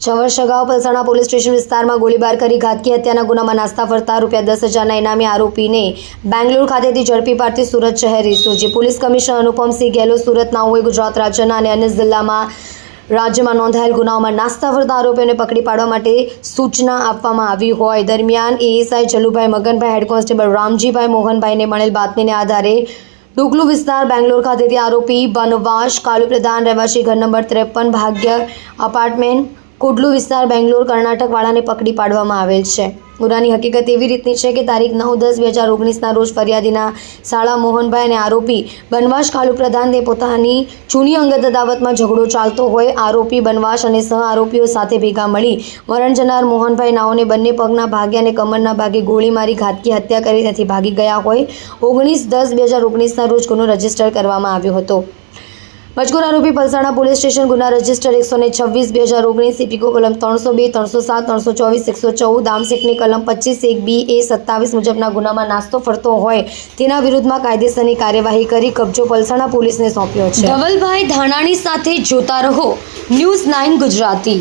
છ વર્ષ અગાઉ પલસાણા પોલીસ સ્ટેશન વિસ્તારમાં ગોળીબાર કરી ઘાતકી હત્યાના ગુનામાં નાસ્તા ફરતા રૂપિયા દસ હજારના ઇનામી આરોપીને બેંગ્લોર ખાતેથી ઝડપી પાડતી સુરત શહેર SOG police commissioner Anupamsinh Gehlot સુરતના હોય ગુજરાત રાજ્યના અને અન્ય જિલ્લામાં રાજ્યમાં નોંધાયેલ ગુનાઓમાં નાસ્તા ફરતા આરોપીઓને પકડી પાડવા માટે સૂચના આપવામાં આવી હોય. દરમિયાન ASI Jalubhai Maganbhai head constable Ramjibhai મોહનભાઈને મળેલ બાતમીને આધારે ડુગલુ વિસ્તાર બેંગ્લોર ખાતેથી આરોપી બનવાસ કાલુ પ્રધાન રહેવાસી ઘર નંબર ત્રેપન, ભાગ્ય અપાર્ટમેન્ટ કુડલુ વિસ્તાર બેંગ્લોર કર્ણાટક વાળાને પકડી પાડવામાં આવેલ છે. ગુનાની હકીકત એવી રીતની છે કે તારીખ નવ દસ બે હજાર ઓગણીસના રોજ ફરિયાદીના શાળા મોહનભાઈ અને આરોપી બનવાસ ખાલુ પ્રધાનને પોતાની જૂની અંગત અદાવતમાં ઝઘડો ચાલતો હોય આરોપી બનવાસ અને સહ આરોપીઓ સાથે ભેગા મળી મરણ જનાર મોહનભાઈ નાઓને બંને પગના ભાગે અને કમરના ભાગે ગોળી મારી ઘાતકી હત્યા કરી ત્યાંથી ભાગી ગયા હોય. ઓગણીસ દસ બે હજાર ઓગણીસના રોજ ગુનો રજિસ્ટર કરવામાં આવ્યો હતો. મજકૂર આરોપી પલસાણા પોલીસ સ્ટેશન ગુના રજિસ્ટર એકસો ને છવ્વીસ, બે હજાર ઓગણીસ ઇપિકો કલમ ત્રણસો બે, ત્રણસો સાત, ત્રણસો ચોવીસ, એકસો ચૌદ આમસેકની કલમ પચીસ, એક બી, એ સત્તાવીસ મુજબના ગુનામાં નાસ્તો ફરતો હોય તેના વિરુદ્ધમાં કાયદેસરની કાર્યવાહી કરી કબજો પલસાણા પોલીસને સોંપ્યો છે. ધવલભાઈ ધાનાણી સાથે જોતા રહો. News nine Gujarati.